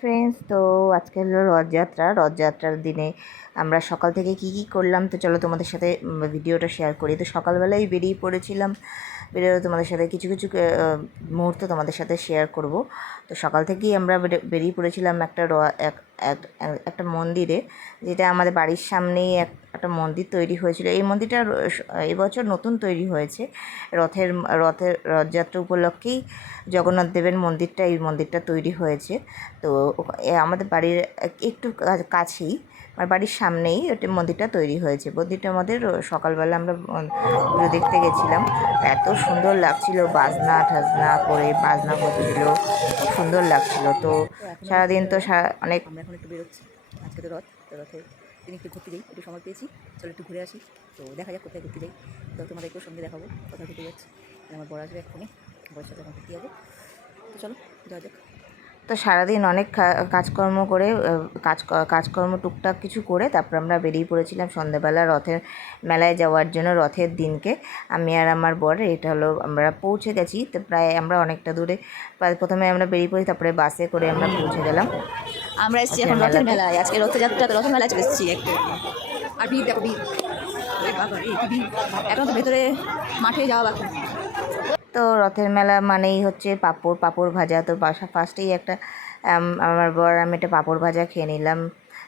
Friends, তো আজকে হলো রথযাত্রার দিনে আমরা সকাল থেকে কি করলাম, তো চলো তোমাদের সাথে ভিডিওটা শেয়ার করি। তো সকালবেলায় বেরিয়ে পড়েছিলাম, তোমাদের সাথে কিছু কিছু মুহূর্ত তোমাদের সাথে শেয়ার করব। তো সকাল থেকেই আমরা বেরিয়ে পড়েছিলাম একটা মন্দিরে, যেটা আমাদের বাড়ির সামনেই একটা মন্দির তৈরি হয়েছিল। এই মন্দিরটা এবছর নতুন তৈরি হয়েছে, রথযাত্রা উপলক্ষেই জগন্নাথ দেবের মন্দিরটা, এই মন্দিরটা তৈরি হয়েছে। তো আমাদের বাড়ির একটু কাছেই, আমার বাড়ির সামনেই ওটা মন্দিরটা তৈরি হয়েছে। মন্দিরটা আমাদের সকালবেলা আমরা পুজো দেখতে গেছিলাম, এত সুন্দর লাগছিল, বাজনা ঠাজনা করে বাজনা করছিল, খুব সুন্দর লাগছিল। তো সারাদিন তো অনেক আমরা এখন একটু বেরোচ্ছি, আজকে তো রথে দিন একটু ঘুরতে যাই, একটু সময় পেয়েছি, চলো একটু ঘুরে আসি। তো দেখা যাক কোথায় ঘুরতে যাই, তো তোমাদেরকেও সঙ্গে দেখাবো কোথায় ঘুরতে যাচ্ছি। আমার বড় আসবে এক্ষুনি, বড়ের সাথে এখন ঘুরতে যাবো। তো চলো যাওয়া যাক। তো সারাদিন অনেক কাজকর্ম করে কাজকর্ম টুকটাক কিছু করে তারপর আমরা বেরিয়ে পড়েছিলাম সন্ধ্যাবেলা রথের মেলায় যাওয়ার জন্য। রথের দিনকে আমি আর আমার বর, এটা হলো আমরা পৌঁছে গেছি। তো প্রায় আমরা অনেকটা দূরে, প্রথমে আমরা বেরিয়ে পড়ি, তারপরে বাসে করে আমরা পৌঁছে গেলাম। আমরা এসেছি এখন রথের মেলায়, আজকে রথযাত্রা, রথের মেলায় চলে এসেছি একটু। আর ভিড় দেখো, ভিড় এখন তো ভেতরে মাঠে যাওয়া বাকি। তো রথের মেলা মানেই হচ্ছে পাঁপড় ভাজা। তো ফার্স্টেই একটা আমার বর আমি একটা পাঁপড় ভাজা খেয়ে নিলাম।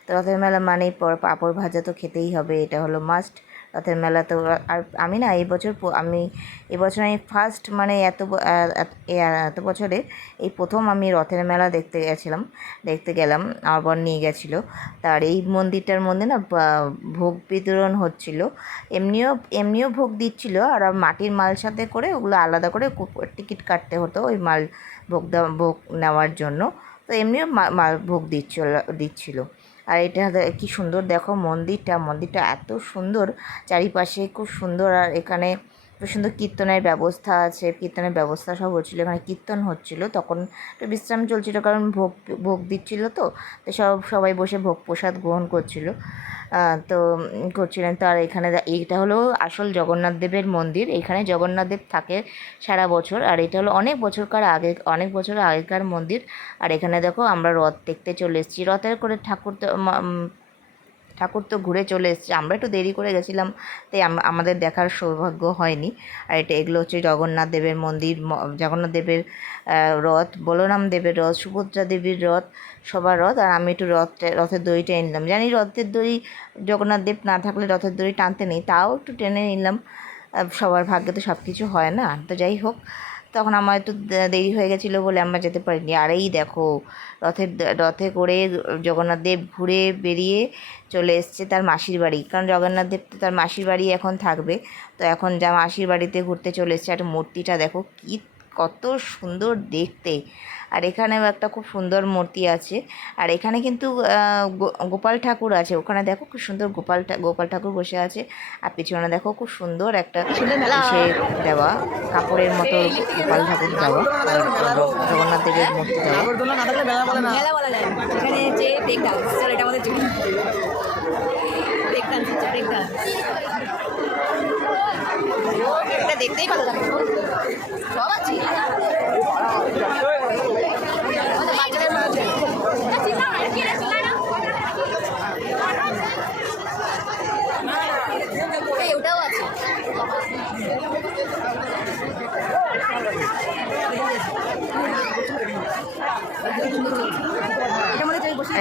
তো রথের মেলা মানেই পাঁপড় ভাজা তো খেতেই হবে, এটা হলো মাস্ট রথের মেলা। তো আর আমি না এবছর আমি ফার্স্ট, মানে এত বছরে এই প্রথম আমি রথের মেলা দেখতে গেলাম, আমার বর নিয়ে গেছিলো। তার এই মন্দিরটার মধ্যে না ভোগ বিতরণ হচ্ছিল, এমনিও ভোগ দিচ্ছিল, আর মাটির মাল সাথে করে ওগুলো আলাদা করে টিকিট কাটতে হতো ওই মাল ভোগ নেওয়ার জন্য। তো এমনিও মাল ভোগ দিচ্ছিল। আর এটা কি সুন্দর দেখো, মন্দিরটা এত সুন্দর, চারিপাশে খুব সুন্দর। আর এখানে খুব সুন্দর কীর্তনের ব্যবস্থা আছে, কীর্তনের ব্যবস্থা সব হচ্ছিলো, এখানে কীর্তন হচ্ছিলো। তখন একটু বিশ্রাম চলছিল, কারণ ভোগ দিচ্ছিল। তো সবাই বসে ভোগ প্রসাদ গ্রহণ করছিলেন। তো আর এখানে এইটা হলো আসল জগন্নাথ দেবের মন্দির, এখানে জগন্নাথ দেব থাকে সারা বছর। আর এটা হলো অনেক বছর আগেকার মন্দির। আর এখানে দেখো আমরা রথ দেখতে চলে এসেছি, রথের করে ঠাকুর তো ঘুরে চলে এসেছে। আমরা একটু দেরি করে গেছিলাম, তাই আমাদের দেখার সৌভাগ্য হয়নি। আর এগুলো হচ্ছে জগন্নাথ দেবের মন্দির, জগন্নাথ দেবের রথ, বলরাম দেবের রথ, সুভদ্রা দেবীর রথ, সবার রথ। আর আমি একটু রথের দড়িটা নিলাম, জানি রথের দড়ি জগন্নাথ দেব না থাকলে রথের দড়ি টানতে নেই, তাও একটু টেনে নিলাম। সবার ভাগ্যে তো সব কিছু হয় না। তো যাই হোক, তখন আমার একটু দেরি হয়ে গেছিলো বলে আমরা যেতে পারিনি। আর এই দেখো রথে করে জগন্নাথ দেব ঘুরে বেরিয়ে চলে এসছে তার মাসির বাড়ি, কারণ জগন্নাথ দেব তো তার মাসির বাড়ি এখন থাকবে। তো এখন মাসির বাড়িতে ঘুরতে চলে এসছে। আর মূর্তিটা দেখো কত সুন্দর দেখতে। আর এখানেও একটা খুব সুন্দর মূর্তি আছে। আর এখানে কিন্তু গোপাল ঠাকুর আছে, ওখানে দেখো খুব সুন্দর গোপাল ঠাকুর বসে আছে। আর পিছনে দেখো খুব সুন্দর একটা সে দেওয়া কাপড়ের মতো গোপাল ঠাকুর দেওয়া, জগন্নাথ দেবের মূর্তি দেওয়া। মেলা বলা যায় এখানে যে ব্রেক ডান্স, চলো এটা আমাদের জীবন ব্রেক ডান্স হচ্ছে, ব্রেক ডান্স এটা দেখতেই ভালো লাগে, সব আছে ওটাও আছে।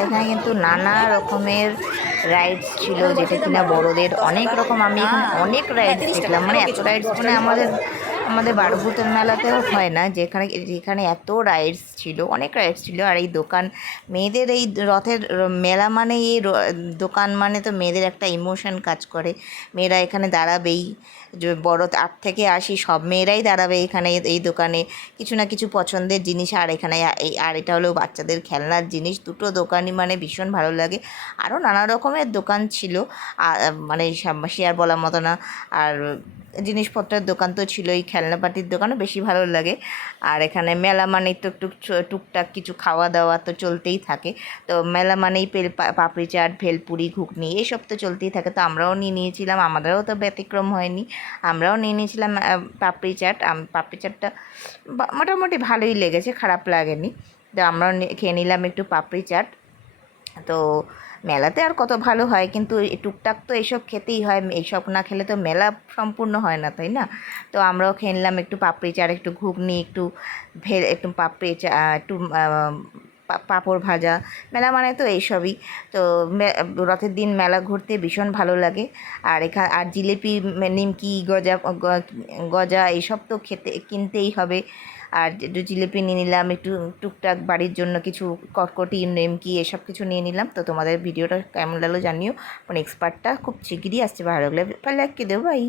এখানে কিন্তু নানা রকমের রাইডস ছিল, যেটা কিনা বড়দের অনেক রকম। আমি এখানে অনেক রাইডস দেখলাম, মানে এত রাইডস মানে আমাদের বারভূতের মেলাতেও হয় না, যেখানে এত রাইডস ছিল, অনেক রাইডস ছিল। আর এই দোকান, মেয়েদের এই রথের মেলা মানে এই দোকান মানে তো মেয়েদের একটা ইমোশন কাজ করে, মেয়েরা এখানে দাঁড়াবেই। বড় 8 থেকে 80 সব মেয়েরাই দাঁড়াবে এখানে এই দোকানে, কিছু না কিছু পছন্দের জিনিস। আর এখানে আর এটা হলো বাচ্চাদের খেলনার জিনিস, দুটো দোকানই মানে ভীষণ ভালো লাগে। আরও নানা রকমের দোকান ছিল, মানে শেয়ার বলার মতো না। আর জিনিসপত্রের দোকান তো ছিলই, খেলনাপাতির দোকানও বেশি ভালো লাগে। আর এখানে মেলা মানেই তো টুকটাক কিছু খাওয়া দাওয়া তো চলতেই থাকে। তো মেলা মানেই পাপড়ি চাট, ভেলপুরি, ঘুগনি এইসব তো চলতেই থাকে। তো আমরাও নিয়েছিলাম, আমাদেরও তো ব্যতিক্রম হয়নি, আমরাও নিয়েছিলাম পাপড়ি চাট। পাপড়ি চাটটা মোটামুটি ভালোই লেগেছে, খারাপ লাগেনি। তো আমরা খেয়ে নিলাম একটু পাপড়ি চাট। তো মেলাতে আর কত ভালো হয়, কিন্তু এই টুকটাক তো এইসব খেতেই হয়, এইসব না খেলে তো মেলা সম্পূর্ণ হয় না, তাই না? তো আমরাও খেয়ে নিলাম একটু পাপড়ি চাট, একটু ঘুগনি, একটু একটু পাপড়ি চা, একটু পাঁপড় ভাজা। মেলা মানে তো এইসবই। তো রথের দিন মেলা ঘুরতে ভীষণ ভালো লাগে। আর আর জিলিপি, নিমকি, গজা এইসব তো কিনতেই হবে। আর একটু জিলিপি নিয়ে নিলাম, একটু টুকটাক বাড়ির জন্য কিছু কটকটি, নিমকি এসব কিছু নিয়ে নিলাম। তো তোমাদের ভিডিওটা কেমন লাগলো জানিও। নেক্সট পার্টটা খুব শিগগিরই আসছে, ভালো লাগলে লাইক করে দেবো। বাই।